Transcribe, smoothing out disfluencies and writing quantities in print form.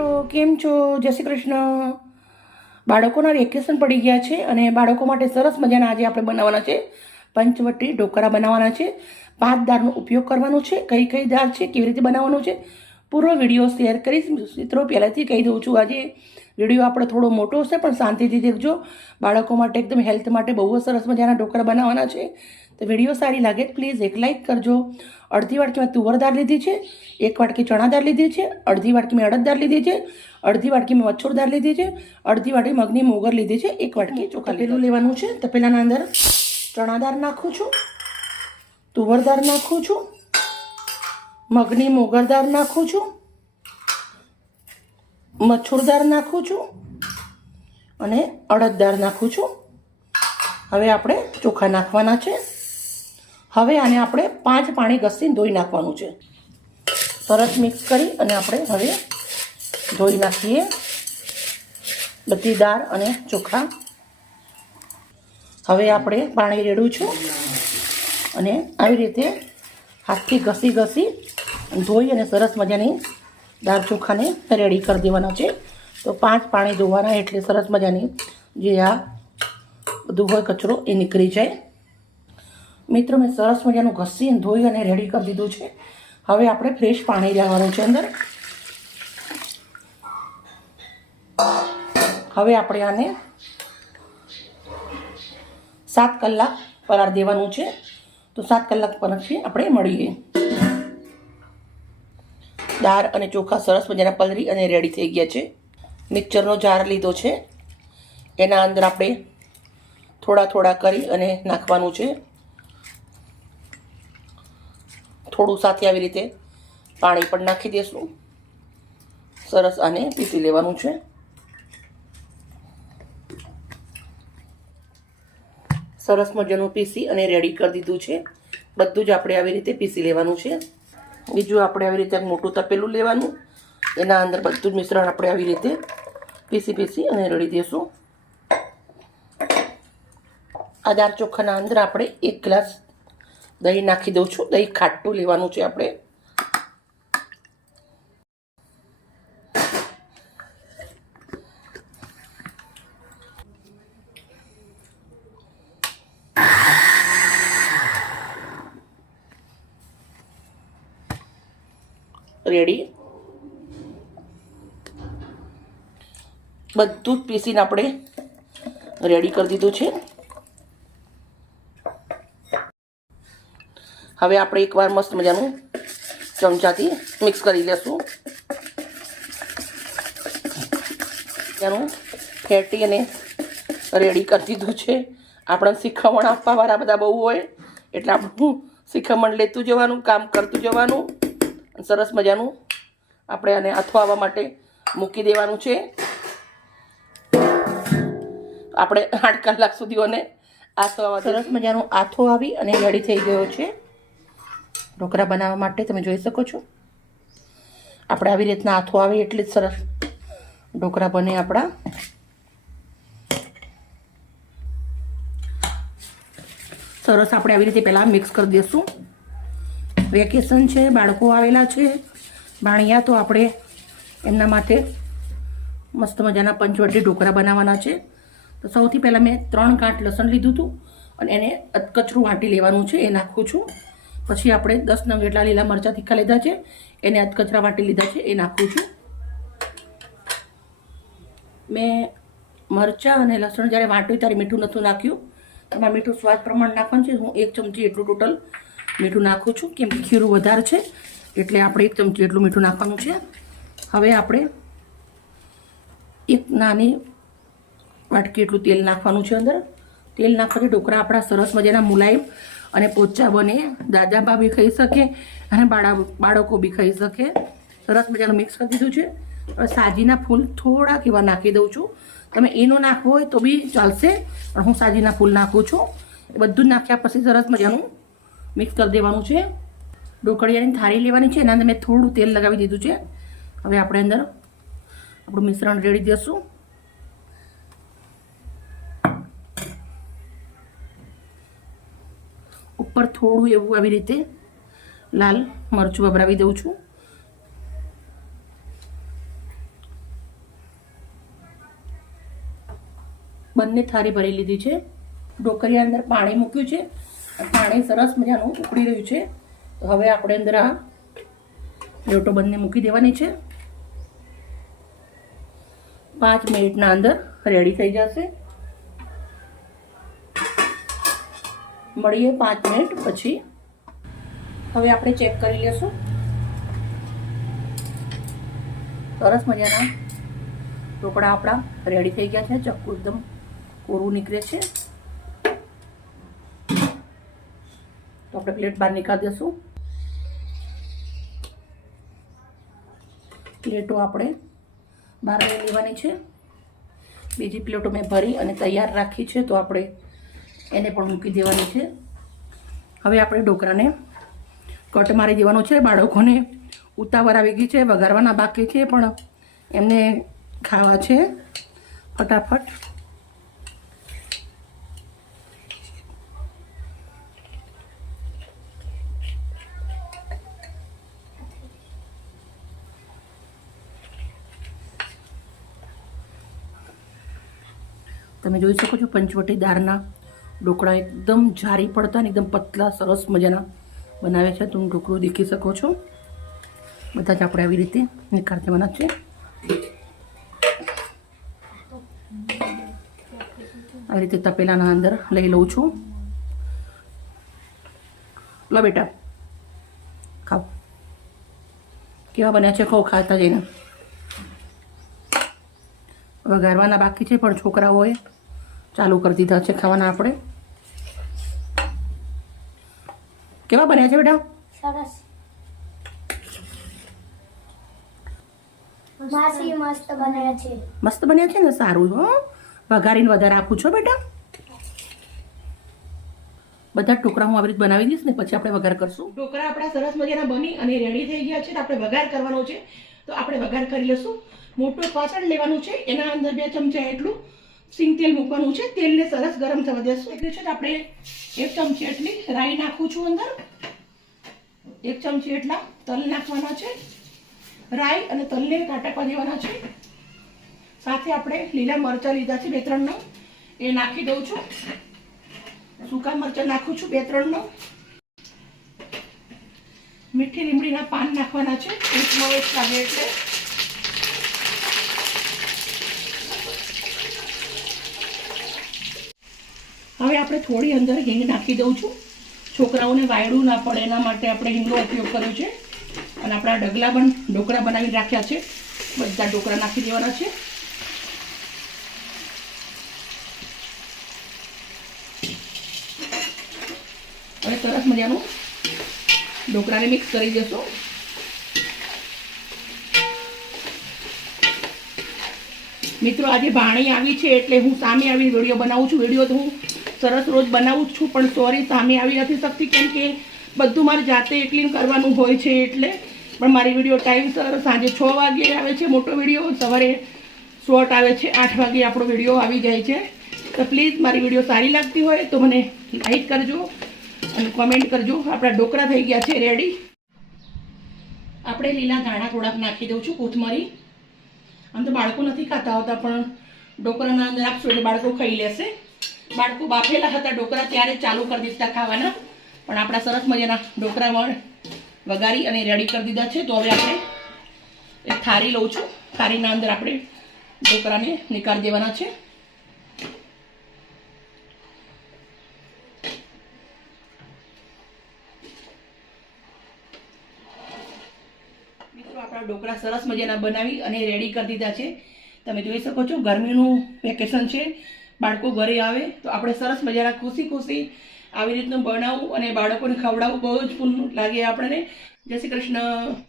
મિત્રો કેમ છો? જય શ્રી કૃષ્ણ. બાળકોના વેકેશન પડી ગયા છે અને બાળકો માટે સરસ મજાના આજે આપણે બનાવવાના છે પંચવટી ઢોકળા બનાવવાના છે. 5 દાળનો ઉપયોગ કરવાનો છે. કઈ કઈ દાળ છે, કેવી રીતે બનાવવાનું છે, પૂરો વિડીયો શેર કરીશ. મિત્રો પહેલાંથી કહી દઉં છું, આજે વિડીયો આપણે થોડો મોટો હશે પણ શાંતિથી દેખજો. બાળકો માટે એકદમ હેલ્થ માટે બહુ જ સરસ મજાના ઢોકળા બનાવવાના છે. તો વિડીયો સારી લાગે પ્લીઝ એક લાઇક કરજો. અડધી વાટકી મેં તુવર દાળ લીધી છે, 1 વાટકી ચણા દાળ લીધી છે, અડધી વાટકી મેં અડદ દાળ લીધી છે, અડધી વાટકી મેં મચ્છર દાળ લીધી છે, અડધી વાટકી મગની મોગર લીધી છે, 1 વાટકી ચોખા પેલું લેવાનું છે. તો પહેલાંના અંદર ચણા દાળ નાખું છું, તુવર દાળ નાખું છું, મગની મોગર દાળ નાખું છું, મચ્છર દાળ નાખું છું અને અડદ દાળ નાખું છું. હવે આપણે ચોખા નાખવાના છે. હવે આને આપણે 5 પાણી ઘસીને ધોઈ નાખવાનું છે. સરસ મિક્સ કરી અને આપણે હવે ધોઈ નાખીએ બધી દાળ અને ચોખા. હવે આપણે પાણી રેડું છું અને આવી રીતે હાથથી ઘસી ધોઈ અને સરસ મજાની દાળ ચોખાને રેડી કરી દેવાના છે. તો 5 પાણી ધોવાના એટલે સરસ મજાની જે આ બધું હોય કચરો એ નીકળી જાય. મિત્રો મેં સરસ મજાનું ઘસી ધોઈ અને રેડી કરી દીધું છે. હવે આપણે ફ્રેશ પાણી લેવાનું છે અંદર. હવે આપણે આને 7 કલાક પલાળ દેવાનું છે. તો 7 કલાક પછી આપણે મળીએ. દાળ અને ચોખા સરસ મજાના પલળી અને રેડી થઈ ગયા છે. મિક્સરનો જાર લીધો છે, એના અંદર આપણે થોડા કરી અને નાખવાનું છે. થોડું સાથે આવી રીતે પાણી પણ નાખી દઈશું. સરસ આને પીસી લેવાનું છે. સરસ મજાનું પીસી અને રેડી કરી દીધું છે. બધું જ આપણે આવી રીતે પીસી લેવાનું છે. બીજું આપણે આવી રીતે મોટું તપેલું લેવાનું, એના અંદર બધું જ મિશ્રણ આપણે આવી રીતે પીસી અને રેડી દઈશું. આ દાળ ચોખાના અંદર આપણે 1 ગ્લાસ દહીં નાખી દઉં છું. દહીં ખાટું લેવાનું છે આપણે. રેડી બધું જ પીસીને આપણે રેડી કરી દીધું છે. હવે આપણે એકવાર મસ્ત મજાનું ચમચાથી મિક્સ કરી લેશું. એનું ફેટી અને રેડી કરી દીધું છે. આપણે શિખામણ આપવાવાળા બધા બહુ હોય એટલે આપણું શિખામણ લેતું જવાનું, કામ કરતું જવાનું. સરસ મજાનું આપણે આને અથવાવા માટે મૂકી દેવાનું છે. આપણે 8 કલાક સુધી અને આથવા. સરસ મજાનું આથો આવી અને રેડી થઈ ગયો છે ઢોકળા બનાવવા માટે. તમે જોઈ શકો છો આપણે આવી રીતના આથો આવે એટલે જ સરસ ઢોકળા બને આપણા. સરસ આપણે આવી રીતે પહેલાં મિક્સ કરી દઈશું. વેકેશન છે, બાળકો આવેલા છે ભાણિયા, તો આપણે એમના માટે મસ્ત મજાના પંચવટી ઢોકળા બનાવવાના છે. તો સૌથી પહેલાં મેં 3 ગાંઠ લસણ લીધું હતું અને એને અધકચરું વાટી લેવાનું છે, એ નાખું છું. પછી આપણે 10 નંગ જેટલા લીલા મરચાં તીખા લીધા છે, એને અધકચરા વાટી લીધા છે, એ નાખું છું. મેં મરચાં અને લસણ જ્યારે વાટ્યું ત્યારે મીઠું નહોતું નાખ્યું. તમારે મીઠું સ્વાદ પ્રમાણે નાખવાનું છે. હું 1 ચમચી એટલું ટોટલ મીઠું નાખું છું, કેમ કે ખીરું વધારે છે એટલે આપણે 1 ચમચી એટલું મીઠું નાખવાનું છે. હવે આપણે 1 નાની વાટકી એટલું તેલ નાખવાનું છે અંદર. તેલ નાખવાથી ઢોકળા આપણા સરસ મજાના મુલાયમ અને પોચા બને. દાદા બી ખાઈ શકે અને બાળકો બી ખાઈ શકે. સરસ મજાનું મિક્સ કરી દીધું છે. હવે સાજીના ફૂલ થોડાક એવા નાખી દઉં છું. તમે એનો નાખવો હોય તો બી ચાલશે, પણ હું સાજીના ફૂલ નાખું છું. એ બધું જ નાખ્યા પછી સરસ મજાનું મિક્સ કરી દેવાનું છે. ઢોકળિયાની થાળી લેવાની છે, એના અંદર મેં થોડું તેલ લગાવી દીધું છે. હવે આપણે અંદર આપણું મિશ્રણ રેડી દઈશું. ઉપર થોડું એવું આવી રીતે લાલ મરચું ભભરાવી દઉં છું. બંને થાળી ભરી લીધી છે. ઢોકળિયા અંદર પાણી મૂક્યું છે. પાણી સરસ મજાનું ઉકળી રહ્યું છે. તો હવે આપણે અંદર આ લોટો બંને મૂકી દેવાની છે. 5 મિનિટના અંદર રેડી થઈ જશે. મળીએ 5 મિનિટ પછી. હવે આપણે ચેક કરી લેશું. સરસ મજાના ઢોકળા આપણા રેડી થઈ ગયા છે. ચક્કુ એકદમ કોરું નીકળે છે. તો આપણે પ્લેટ બહાર નીકાળી દઈશું. પ્લેટો આપણે બહાર લઈ લેવાની છે. બીજી પ્લેટો મેં ભરી અને તૈયાર રાખી છે, તો આપણે એને પણ મૂકી દેવાની છે. હવે આપણે ઢોકળાને કટ મારી દેવાનો છે. બાળકોને ઉતાવળ આવી ગઈ છે, વઘારવાના બાકી છે, પણ એમને ખાવા છે ફટાફટ. તમે જોઈ શકો છો પંચવટી દાળના ઢોકળા એકદમ જારી પડતા ને એકદમ પતલા સરસ મજાના બનાવે છે. તમે ઢોકળું દેખી શકો છો. બધા જ આપણે આવી રીતે નીકાળી દેવાના છે. આવી રીતે તપેલાના અંદર લઈ લઉં છું. લો બેટા, ખાઓ. કેવા બન્યા છે ખાઓ, ખાતા જઈને. વઘારવાના બાકી છે, પણ છોકરાઓએ ચાલુ કરી દીધા છે ખાવાના. આપણે કેવા બન્યા છે બેટા? સરસ. માસી મસ્ત બન્યા છે. મસ્ત બન્યા છે ને? સારું. હો, વઘારીને વધારે આપું છો બેટા. બધા ઢોકળા હું આવી રીતે બનાવી દઈશ ને પછી આપણે વઘાર કરશું. ઢોકળા આપણા સરસ મજાના બની અને રેડી થઈ ગયા છે. તો આપણે વઘાર કરવાનો છે, તો આપણે વઘાર કરી લઈશું. મોટું પાછળ લેવાનું છે. એના અંદર 2 ચમચા એટલું સિંગ તેલ મૂકવાનું છે. તેલને સરસ ગરમ થવા દેશું. એટલે છે આપણે 1 ચમચી એટલી રાઈ નાખું છું અંદર. 1 ચમચી એટલા તલ નાખવાના છે. રાઈ અને તલને કાટકવા દેવાના છે. સાથે આપણે લીલા મરચાં લીધા છે 2-3 એ નાખી દઉં છું. સૂકા મરચાં નાખું છું 2-3 મીઠી લીમડીના પાન નાખવાના છે. એક લાગે એટલે. હવે આપણે થોડી અંદર હિંગ નાખી દઉં છું. છોકરાઓને વાયડું ના પડે એના માટે આપણે હિંગનો ઉપયોગ કર્યો છે. અને આપણા ઢગલા પણ ઢોકળા બનાવી રાખ્યા છે. બધા ઢોકળા નાખી દેવાના છે. હવે સરસ મજાનું ઢોકળાને મિક્સ કરી દેશું. મિત્રો, આજે ભાણી આવી છે એટલે હું સામે આવી વિડીયો બનાવું છું. વિડીયો તો હું સરસ રોજ બનાવું જ છું, પણ સોરી સામે આવી નથી શકતી, કેમ કે બધું મારે જાતે એકલી કરવાનું હોય છે. એટલે પણ મારી વિડીયો ટાઈમસર સાંજે 6 વાગે આવે છે મોટો વિડીયો, સવારે શોર્ટ આવે છે 8 વાગે આપણો વિડીયો આવી જાય છે. તો પ્લીઝ મારી વિડીયો સારી લાગતી હોય તો મને લાઈક કરજો અને કોમેન્ટ કરજો. આપણા ઢોકળા થઈ ગયા છે રેડી. આપણે લીલા ધાણા થોડાક નાખી દઉં છું, કોથમરી. આમ તો બાળકો નથી ખાતા હોતા, પણ ઢોકળાના અંદર આપશું એટલે બાળકો ખાઈ લેશે. બાળકો બાફેલા હતા ઢોકળા ત્યારે ચાલુ કરી દીધા ખાવાના, પણ આપણા સરસ મજાના ઢોકળા વઘારી અને રેડી કરી દીધા છે. તો હવે આપણે એક થાળી લઉં છું. થાળીના અંદર આપણે ઢોકળાને નીકાળી દેવાના છે. મિત્રો, આપણા ઢોકળા સરસ મજાના બનાવી અને રેડી કરી દીધા છે. તમે જોઈ શકો છો ગરમીનું વેકેશન છે, બાળકો ઘરે આવે તો આપણે સરસ મજાના ખુશી આવી રીતનું બનાવવું અને બાળકોને ખવડાવવું બહુ જ પૂર્ણ લાગે આપણને. જય શ્રી કૃષ્ણ.